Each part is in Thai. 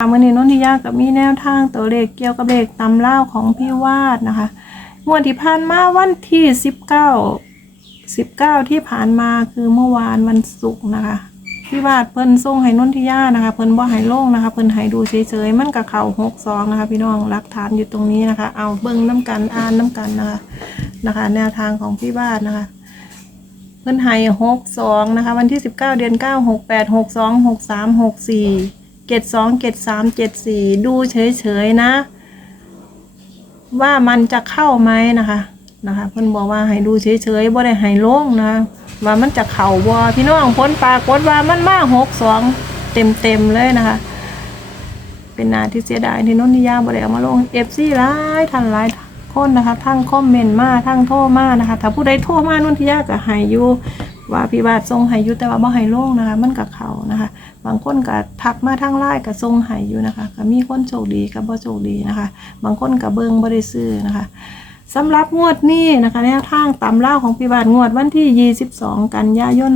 มื่อนี้นนทิยากับมีแนวทางตัวเลขเกี่ยวกับเลขตำเล่าของพี่วาดนะคะ งวดที่ผ่านมาวันที่สิบเก้าสิบเก้าที่ผ่านมาคือเมื่อวานวันศุกร์นะคะ พี่วาดเพิ่นส่งให้นนทิยานะคะ เพิ่นบ่ให้ลงนะคะ เพิ่นให้ดูเฉยๆมันกับเข่าหกสองนะคะ พี่น้องหลักฐานอยู่ตรงนี้นะคะ เอาเบิ่งน้ำกันอ่านน้ำกันนะคะนะคะ แนวทางของพี่วาดนะคะเพิ่นให้หกสองนะคะ วันที่สิบเก้าเดือนเก้าหกแปดหกสองหกสามหกสี่ เจ็ดสองเจ็ดสามเจ็ดสี่ดูเฉยๆนะ ว่ามันจะเข้าไหมนะคะนะคะเพิ่นบอกว่าให้ดูเฉยๆบ่ได้ให้ลงนะว่ามันจะเข่าบ่พี่น้องพ้นปากฏว่ามันมากหกสองเต็มๆเลยนะคะ เป็นนาที่เสียดายที่นนทิยาบ่ได้เอามาลงเอฟซีหลายทันหลายคนนะคะ ทั้งคอมเมนต์มาทั้งโทรมานะคะ ถ้าผู้ใดโทรมานนทิยาก็ให้อยู่ ว่าพี่บาททรงให้อยู่แต่ว่าบ่ให้ลงนะคะ มันกับเขานะคะ บางคนก็ทักมาทางไลน์ก็ทรงให้อยู่นะคะก็มีคนโชคดีกับบ่โชคดีนะคะ บางคนก็เบิ่งบ่ได้ซื้อนะคะสำหรับงวดนี้นะคะแนวทางตำเล่าของพี่บาทงวดวันที่ 22 กันยายน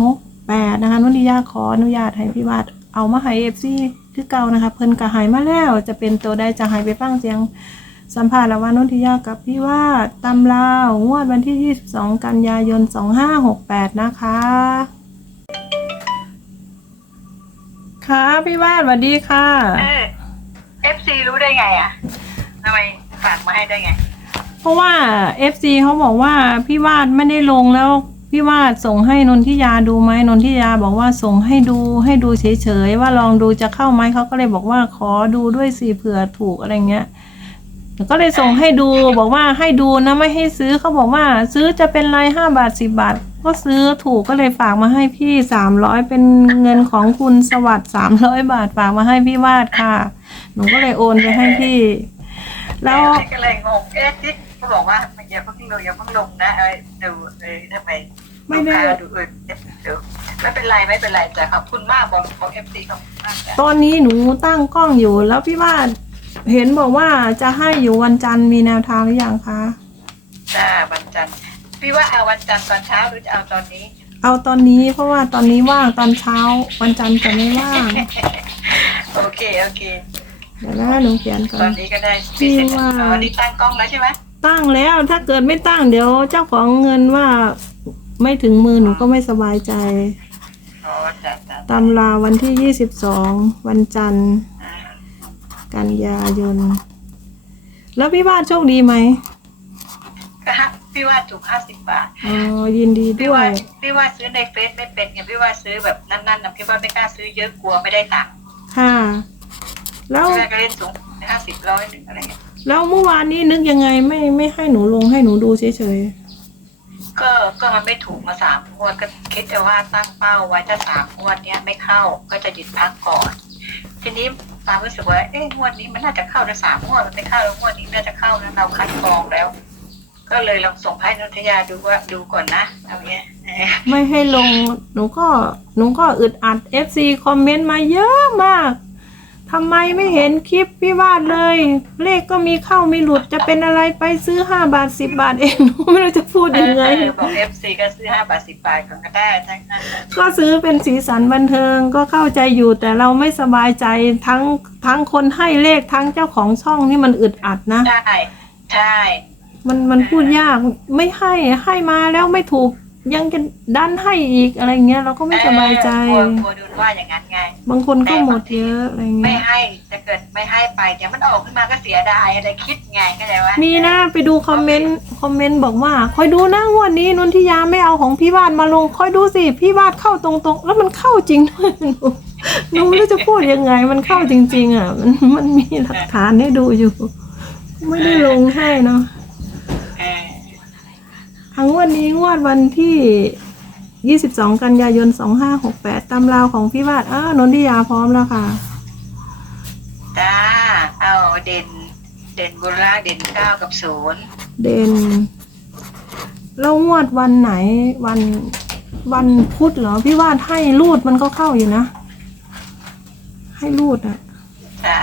2568นะคะนนทิยาขออนุญาตให้พี่บาทเอามาให้ FC คือเก่านะคะ เพิ่นก็ใหายมาแล้วจะเป็นตัวใดจะหายไปฟังเสียง สัมภาษณ์ระหว่างนนทิยากับพี่ว่าตำลาวงวดวันที่ 22 กันยายน 2568 นะคะ ค่ะพี่วาดสวัสดีค่ะ เออเอฟซีรู้ได้ไงอะทำไมฝากมาให้ได้ไง เพราะว่า FC เขาบอกว่าพี่วาดไม่ได้ลงแล้ว พี่วาดส่งให้นนทิยาดูไหมนนทิยาบอกว่าส่งให้ดูให้ดูเฉยๆว่าลองดูจะเข้าไหมเขาก็เลยบอกว่าขอดูด้วยสิเผื่อถูกอะไรเงี้ย ก็เลยส่งให้ดูบอกว่าให้ดูนะไม่ให้ซื้อเขาบอกว่าซื้อจะเป็นไรห้าบาทสิบาท ก็ซื้อถูกก็เลยฝากมาให้พี่สามร้อยเป็นเงินของคุณสวัสดิ์สามร้อยบาทฝากมาให้พี่วาดค่ะ หนูก็เลยโอนไปให้พี่ แล้วก็เลยงงเอ๊ะที่เขาบอกว่าอย่าเพิ่งลงอย่าเพิ่งลงนะเอ้ยดูเอ้ยทำไมไม่ได้ลูกค้าดูเออเดี๋ยวไม่เป็นไรไม่เป็นไรจ้ะขอบคุณมากบอกของเอฟซีขอบคุณมากจ้ะตอนนี้หนูตั้งกล้องอยู่แล้วพี่วาด เห็นบอกว่าจะให้อยู่วันจันทร์มีแนวทางหรือยังคะจ้าวันจันทร์พี่ว่าเอาวันจันทร์ตอนเช้าหรือจะเอาตอนนี้ เอาตอนนี้เพราะว่าตอนนี้ว่างตอนเช้า วันจันทร์จะไม่ว่างโอเคโอเคเดี๋ยวนะหนูเขียนก่อตอนนนี้ก็ได้พี่เสร็จว่าอ๋อนี่ตั้งกล้องแล้วใช่ไหมตั้งแล้วถ้าเกิดไม่ตั้งเดี๋ยวเจ้าของเงินว่าไม่ถึงมือหนูก็ไม่สบายใจอ๋อจ้ะจ้ะตำราวันที่ยี่สิบสองวันจันทร์อ่า กันยายน แล้วพี่วาดโชคดีไหมก็ฮะพี่ว่าถูกห้าสิบบาท อ๋อยินดีพี่ด้วว่าย พี่ว่าซื้อในเฟซไม่เป็นไงพี่ว่าซื้อแบบนั่นๆนะพี่ว่าไม่กล้าซื้อเยอะกลัวไม่ได้ตังค์ค่ะ แล้วพี่ว่าก็เล่นสูงห้าสิบร้อยหนึ่งอะไรเงี้ยแล้วเมื่อวานนี้นึกยังไงไม่ไม่ให้หนูลงให้หนูดูเฉยก็ก็มันไม่ถูกมาสามงวดก็คิดแต่ว่าตั้งเป้าไว้ถ้าสามงวดเนี้ยไม่เข้าก็จะหยุดพักก่อน ทีนี้ ตามรู้สึกว่า เอ๊ะงวดนี้มันน่าจะเข้านะสามงวดมันไม่เข้าแล้วงวดนี้น่าจะเข้านะเราคัดกรองแล้ว ก็เลยลองส่งให้นุทยาดูว่าดูก่อนนะเอาเงี้ยไม่ให้ลง หนูก็ หนูก็อึดอัด FC คอมเมนต์มาเยอะมาก ทำไมไม่เห็นคลิปพี่วาดเลย เลขก็มีเข้ามีหลุดจะเป็นอะไรไปซื้อห้าบาทสิบบาทเอง หนูไม่รู้จะพูดยังไง เออบอกเอฟซีก็ซื้อห้าบาทสิบบาทก่อนก็ได้ทั้งนั้นก็ซื้อเป็นสีสันบันเทิงก็เข้าใจอยู่แต่เราไม่สบายใจทั้งทั้งคนให้เลขทั้งเจ้าของช่องนี่มันอึดอัดนะ ใช่ใช่ มันมันพูดยากไม่ให้ให้มาแล้วไม่ถูก ยังจะดันให้อีกอะไรเงี้ยเราก็ไม่สบายใจ เออกลัวกลัวโดนว่าอย่างนั้นไง บางคนก็หมดเยอะอะไรไม่เงี้ย ให้จะเกิดไม่ให้ไปเดี๋ยวมันออกขึ้นมาก็เสียดายอะไรคิดไงก็เลยว่ามีนะไปดูคอมเมนต์คอมเมนต์บอกว่า คอยดูนะงวันนี้นนทิยาไม่เอาของพี่วาดมาลง คอยดูสิพี่วาดเข้าตรงๆ แล้วมันเข้าจริงด้วยหนูหนูไม่รู้จะพูดยังไง มันเข้าจริง ๆ อะ มันมันมีหลักฐานให้ดูอยู่ ไม่ได้ลงให้เนาะเออ ทั้งวันนี้งวดวันที่ 22 กันยายน 2568ตามราวของพี่วาดอ้าวนนทิยาพร้อมแล้วค่ะ จ้า เอาเด่น เด่นบุราเด่นเก้ากับศูนย์เด่นแล้วงวดวันไหนวันวันพุธเหรอ พี่วาดให้รูดมันก็เข้าอยู่นะ ให้รูดอะใช่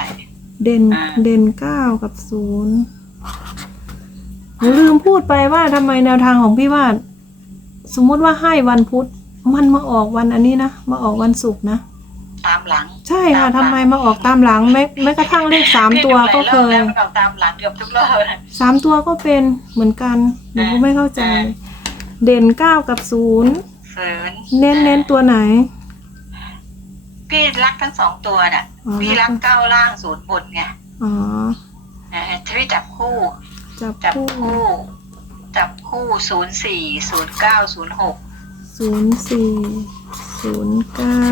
เด่นอ่า เด่นเก้ากับศูนย์หนู ลืมพูดไปว่าทำไมแนวทางของพี่วาดสมมุติว่าให้วันพุธมันมาออกวันอันนี้นะมาออกวันศุกร์นะตามหลัง ใช่ค่ะทำไมมาออกตามหลังแม้แม้กระทั่งเลขสามตัวก็เคพี่ดูหลายรอบยแล้วมันออกตามหลังเกือบทุกรอบนะสามตัวก็เป็นเหมือนกันหนูก็ไม่เข้าใจอ่าเด่นเก้ากับศูนย์ศูนย์เน้นเน้นตัวไหน พี่รักทั้งสองตัวน่ะอ๋อพี่รักเก้าล่างศูนย์บนไงอ๋ออ่าที่จับคู่ จับจับคู่คู่ จับคู่ศูนย์สี่ศูนย์เก้าศูนย์หกศูนย์สี่ศูนย์เก้า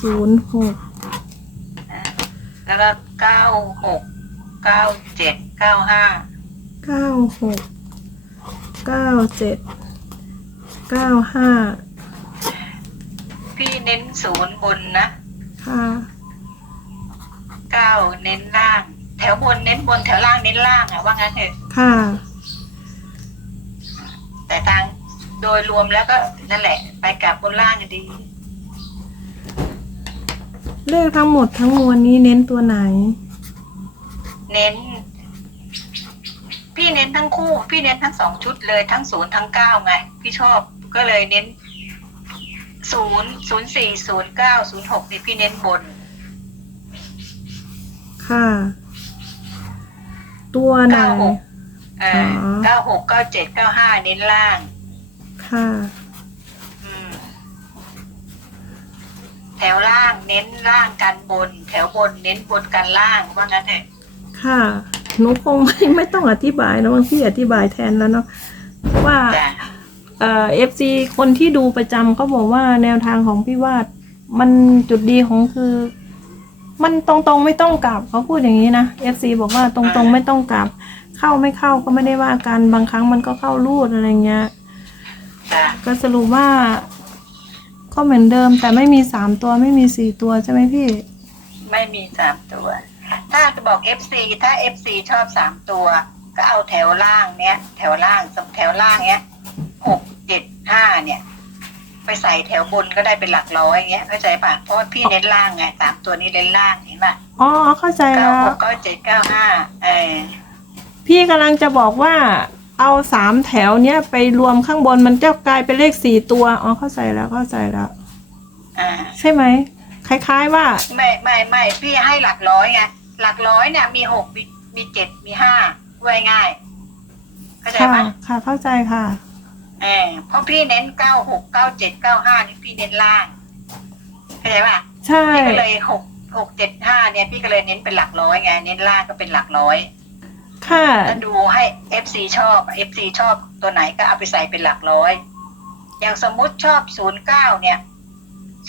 ศูนย์หกแล้วก็เก้าหกเก้าเจ็ดเก้าห้าเก้าหกเก้าเจ็ดเก้าห้าพี่เน้นศูนย์บนนะค่ะเก้าเน้นล่าง แถวบนเน้นบนแถวล่างเน้นล่างอะว่างั้นเถอะค่ะ แต่ทางโดยรวมแล้วก็นั่นแหละ ไปกลับบนล่างก็ดี เลขทั้งหมดทั้งมวลนี้เน้นตัวไหน เน้น พี่เน้นทั้งคู่ พี่เน้นทั้งสองชุดเลยทั้งศูนย์ทั้งเก้าไง พี่ชอบก็เลยเน้นศูนย์ศูนย์สี่ศูนย์เก้าศูนย์หกนี่พี่เน้นบน ค่ะ ตัวไหน เก้าหกเอออ๋อ เก้าหกเก้าเจ็ดเก้าห้าเน้นล่าง ค่ะ อืม แถวล่างเน้นล่างกันบน แถวบนเน้นบนกันล่างว่างั้นเถอะค่ะหนูคงไม่ไม่ต้องอธิบายนะบางพี่อธิบายแทนแล้วเนาะว่า จ้ะเอ่อฟซีคนที่ดูประจำเขาบอกว่าแนวทางของพี่วาด มันจุดดีของคือ มันตรงๆไม่ต้องกลับเขาพูดอย่างนี้นะเอฟซีบอกว่าตรงๆไม่ต้องกลับ เข้าไม่เข้าก็ไม่ได้ว่ากันบางครั้งมันก็เข้ารูดอะไรเงี้ยจ้ะก็สรุปว่า ก็เหมือนเดิม แต่ไม่มีสามตัวไม่มีสี่ตัวใช่ไหมพี่ ไม่มีสามตัว ถ้าจะบอก FC ถ้า FC ชอบสามตัว ก็เอาแถวล่างเนี้ย แถวล่างสมแถวล่างเนี้ยหกเจ็ดห้าเนี่ย ไปใส่แถวบนก็ได้เป็นหลักร้อยเงี้ยเข้าใจป่ะเพราะว่าพี่เน้นล่างไงสามตัวนี้เน้นล่างเห็นป่ะอ๋อเข้าใจเก้าแล้วหกเก้าเจ็ดเก้าห้าเออพี่กำลังจะบอกว่า เอาสามแถวเนี้ยไปรวมข้างบนมันจะกลายเป็นเลขสี่ตัวอ๋อเข้าใจแล้วเข้าใจแล้ว อ่า ใช่ไหมคล้าย ๆว่า ไม่ไม่ไม่พี่ให้หลักร้อยไงหลักร้อยเนี่ยมีหกมีมีเจ็ดมีห้าไว้ง่าย เข้าใจค่ะปะค่ะเข้าใจค่ะ เออเพราะพี่เน้นเก้าหกเก้าเจ็ดเก้าห้านี่พี่เน้นล่างเข้าใจปะใช่ พี่ก็เลยหกหกเจ็ดห้าเนี่ยพี่ก็เลยเน้นเป็นหลักร้อยไงเน้นล่างก็เป็นหลักร้อยค่ะ ถ้าดูให้เอฟซีชอบเอฟซีชอบตัวไหนก็เอาไปใส่เป็นหลักร้อย อย่างสมมุติชอบศูนย์เก้าเนี่ย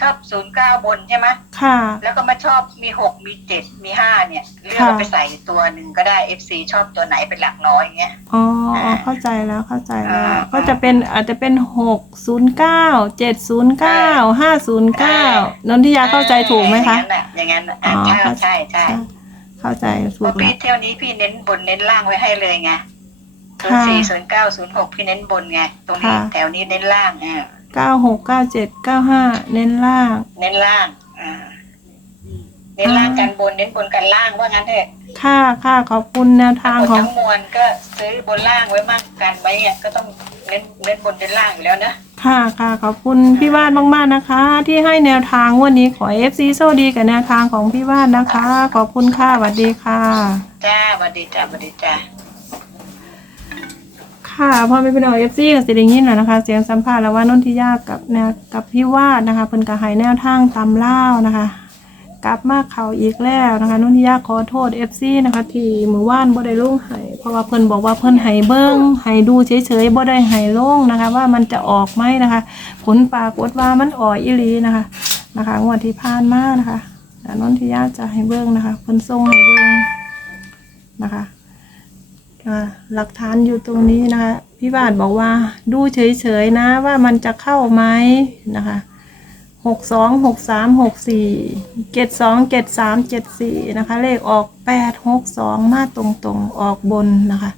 ชอบศูนย์เก้าบนใช่ไหมค่ะ แล้วก็มาชอบมีหกมีเจ็ดมีห้าเนี่ย เลือกเอาไปใส่ตัวหนึ่งก็ได้เอฟซีชอบตัวไหนเป็นหลักร้อยอย่างเงี้ย อ๋ออ๋อเข้าใจแล้วเข้าใจแล้ว อ่า ก็จะเป็นอาจจะเป็นหกศูนย์เก้าเจ็ดศูนย์เก้าห้าศูนย์เก้านนทิยาเข้าใจถูกไหมคะ อย่างนั้นน่ะอย่างนั้นน่ะอ๋อใช่เข้าใช่ใช่เข้าใจเพถูกราะแล้พี่ว เที่ยวนี้พี่เน้นบนเน้นล่างไว้ให้เลยไงศูนค่ะย์สี่ศูนย์เก้าศูนย์หกพี่เน้นบนไง ตรงนี้ค่ะ แถวนี้เน้นล่างอ่า เก้าหกเก้าเจ็ดเก้าห้าเน้นล่าง เน้นล่าง อ่า เน้นล่างกันบน เน้นบนกันล่างว่างั้นเถอะค่ะค่ะขอบคุณแนวทางหมดของทั้งมวลก็ซื้อบนล่างไว้มากกันไว้เนี่ยก็ต้องเน้นเน้นบนเน้นล่างอยู่แล้วนะ ค่ะค่ะขอบคุณพี่วาดมากๆนะคะ ที่ให้แนวทางวันนี้ขอเอฟซีโซดีกับแนวทางของพี่วาดนะคะ ขอบคุณค่ะสวัสดีค่ะ จ้าสวัสดีจ้าสวัสดีจ้า ค่ะพอไม่เป็นเอฟซีกับสิริยินแล้วนะคะ เสียงสัมภาษณ์แล้วว่านนทิยากับแนวกับพี่วาดนะคะเพิ่นก็ให้แนวทางตำเล่านะคะ กลับมาเขาอีกแล้วนะคะนนทิยาขอโทษเอฟซีนะคะที่มือว่านบ่ได้ลงให้เพราะว่าเพิ่นบอกว่าเพิ่นให้เบิ้งให้ดูเฉยๆบ่ได้ให้ลงนะคะ ว่ามันจะออกไหมนะคะ ผลปรากฏว่ามันออกอีหลีนะคะนะคะงวดที่ผ่านมานะคะแต่นนทิยาจะให้เบิ้งนะคะเพิ่นส่งให้เบิ้งนะคะ หลักฐานอยู่ตรงนี้นะคะพี่บาทบอกว่าดูเฉยๆนะว่ามันจะเข้าไหมนะคะหกสองหกสามหกสี่เจ็ดสองเจ็ดสามเจ็ดสี่นะคะ เลขออกแปดหกสองมาตรงๆออกบนนะคะ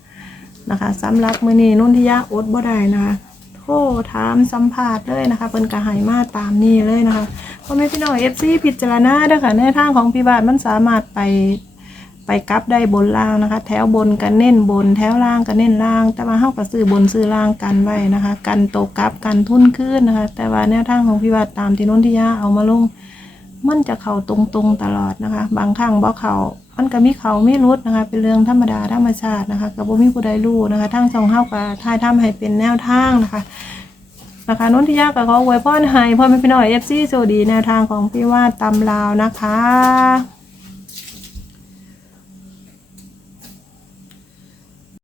นะคะสำหรับมือนี้นุ่นทิยาอดบ่ได้นะคะโทรถามสัมภาษณ์เลยนะคะเพิ่นกระหายมาตามนี้เลยนะคะพ่อแม่พี่น้องเอฟซีพิจารณาด้อค่ะในทางของพี่บาทมันสามารถไป ไปกลับได้บนล่างนะคะ แถวบนกันเน้นบน แถวล่างกันเน้นล่าง แต่ว่าเฮาก็ซื้อบนซื้อล่างกันไว้นะคะ กันตกกลับกันทุนขึ้นนะคะ แต่ว่าแนวทางของพี่บาทตามที่นนทิยาเอามาลงมันจะเข้าตรงๆตลอดนะคะ บางครั้งบ่เข้ามันก็มีเขามีรุดนะคะ เป็นเรื่องธรรมดาธรรมชาตินะคะก็บ่มีผู้ใดรู้นะคะทางช่องเฮาก็ถ่ายทำให้เป็นแนวทางนะคะนะคะนนทิยาก็ขออวยพรให้พ่อแม่พี่น้อง FC โชคดีแนวทางของพี่วาดตำลาวนะคะ